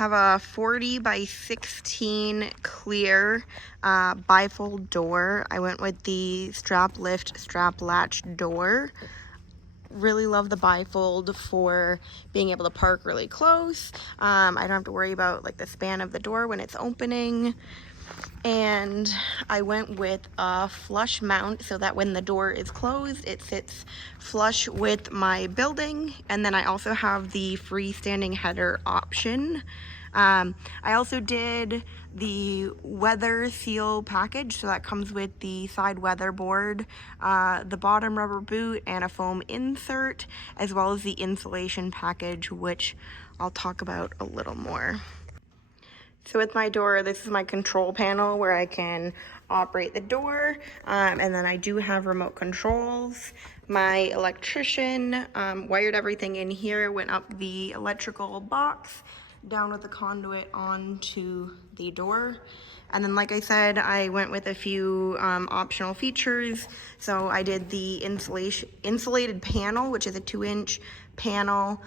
have a 40 by 16 clear bifold door. I went with the Strap Lift Strap Latch Door. Really love the bifold for being able to park really close. I don't have to worry about like the span of the door when it's opening. And I went with a flush mount so that when the door is closed, it sits flush with my building. And then I also have the freestanding header option. I also did the weather seal package, so that comes with the side weather board, the bottom rubber boot, and a foam insert, as well as the insulation package, which I'll talk about a little more. So with my door, this is my control panel where I can operate the door, and then I do have remote controls. My electrician wired everything in here, went up the electrical box, down with the conduit onto the door. And then, like I said, I went with a few optional features. So I did the insulated panel, which is a 2-inch panel,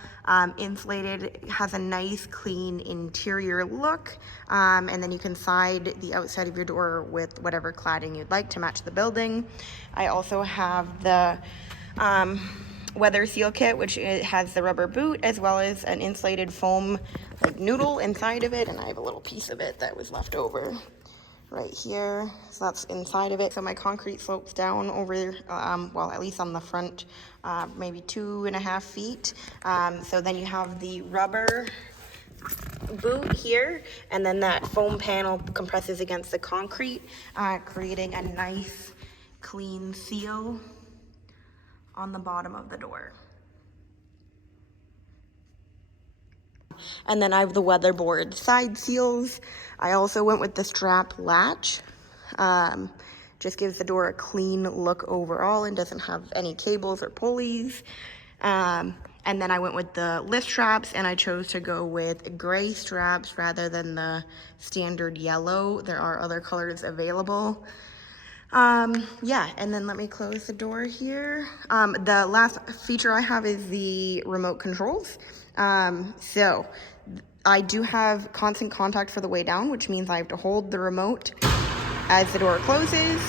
insulated, has a nice clean interior look, and then you can side the outside of your door with whatever cladding you'd like to match the building. I also have the weather seal kit, which it has the rubber boot as well as an insulated foam like noodle inside of it, and I have a little piece of it that was left over right here, so that's inside of it. So my concrete slopes down over, well, at least on the front, maybe 2.5 feet. So then you have the rubber boot here, and then that foam panel compresses against the concrete, creating a nice clean seal on the bottom of the door. And then I have the weatherboard side seals. I also went with the strap latch. Just gives the door a clean look overall and doesn't have any cables or pulleys. And then I went with the lift straps, and I chose to go with gray straps rather than the standard yellow. There are other colors available. Yeah, and then let me close the door here. The last feature I have is the remote controls. So I do have constant contact for the way down, which means I have to hold the remote as the door closes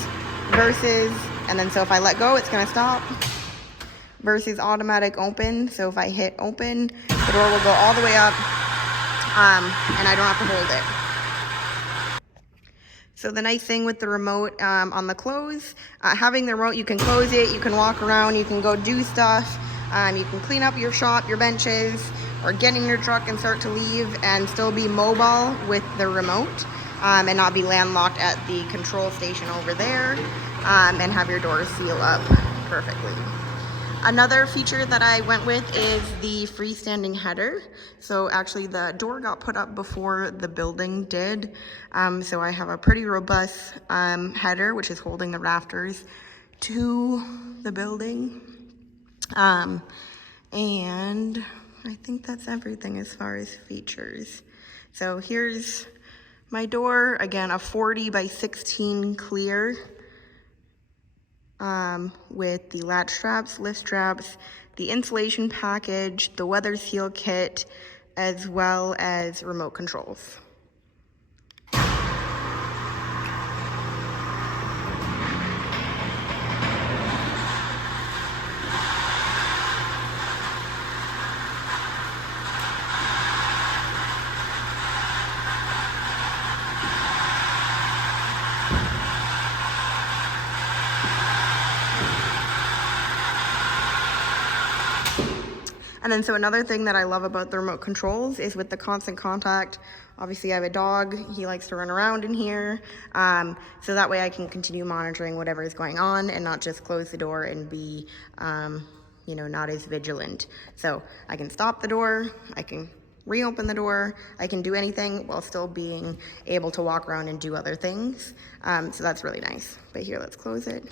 versus, and then so if I let go, it's gonna stop, versus automatic open. So if I hit open, the door will go all the way up, and I don't have to hold it. So the nice thing with the remote on the close, having the remote, you can close it, you can walk around, you can go do stuff, you can clean up your shop, your benches, or get in your truck and start to leave and still be mobile with the remote, and not be landlocked at the control station over there, and have your doors seal up perfectly. Another feature that I went with is the freestanding header. So actually the door got put up before the building did. So I have a pretty robust header, which is holding the rafters to the building. And I think that's everything as far as features. So here's my door, again, a 40 by 16 clear, with the latch straps, lift straps, the insulation package, the weather seal kit, as well as remote controls. And then so another thing that I love about the remote controls is with the constant contact. Obviously I have a dog, he likes to run around in here. So that way I can continue monitoring whatever is going on and not just close the door and be, you know, not as vigilant. So I can stop the door, I can reopen the door, I can do anything while still being able to walk around and do other things. So that's really nice. But here, let's close it.